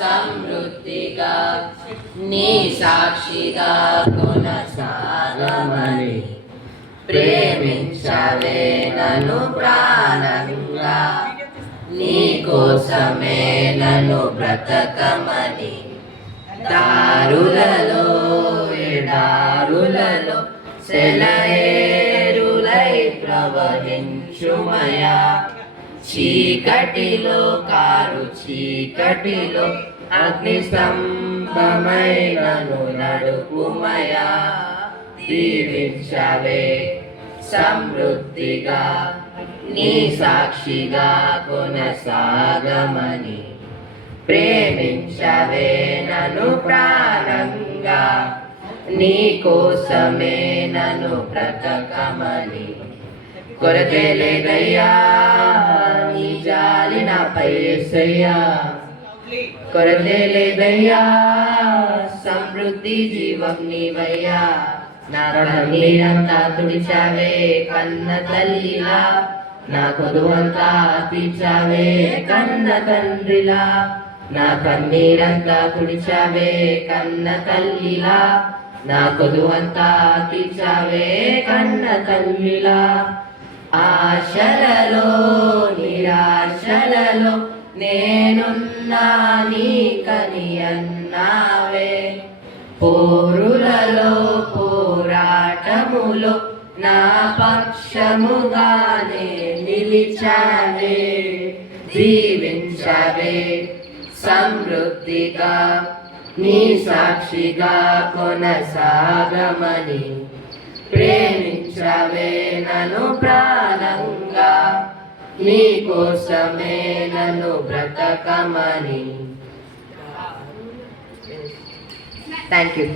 సమృద్ధిగా నీ సాక్షిగా కొనసాగమని ప్రేమించవే నన్ను ప్రాణంగా నీ కోసమే నన్ను బ్రతకమని దారులలో ఎడారులలో సెలయేరులై ప్రవహించుమయా చీకటిలో కారు చీకటిలో అగ్ని స్తంభమైనను నడుపుమయా దీవించవే సమృద్ధిగా నీ సాక్షిగా కొనసాగమని ప్రేమించవే నన్ను ప్రాణంగా నీ కోసమే నన్ను బ్రతకమని కొరతే లేదయ్యా నీ జాలి నాపై యేసయ్యా కొరతే లేదయ్యా సమృద్ధి జీవం నీవయ్యా నా కన్నీరంతా తుడిచావే కన్న తల్లిలా నా కొదువంతా తీర్చావే కన్న తండ్రిలా నా కన్నీరంతా తుడిచావే కన్న తల్లిలా నా కొదువంతా తీర్చావే కన్న తల్లిలా ఆశలలో నిరాశలలో నేనున్నా నీకని అన్నావే పోరులలో పోరాటములో నా పక్షముగానే నిలిచావే దీవించవే సమృద్ధిగా నీ సాక్షిగా కొనసాగమని ప్రేమించవే నన్ను ప్రాణంగా నీ కోసమే నన్ను బ్రతకమని థ్యాంక్ యూ.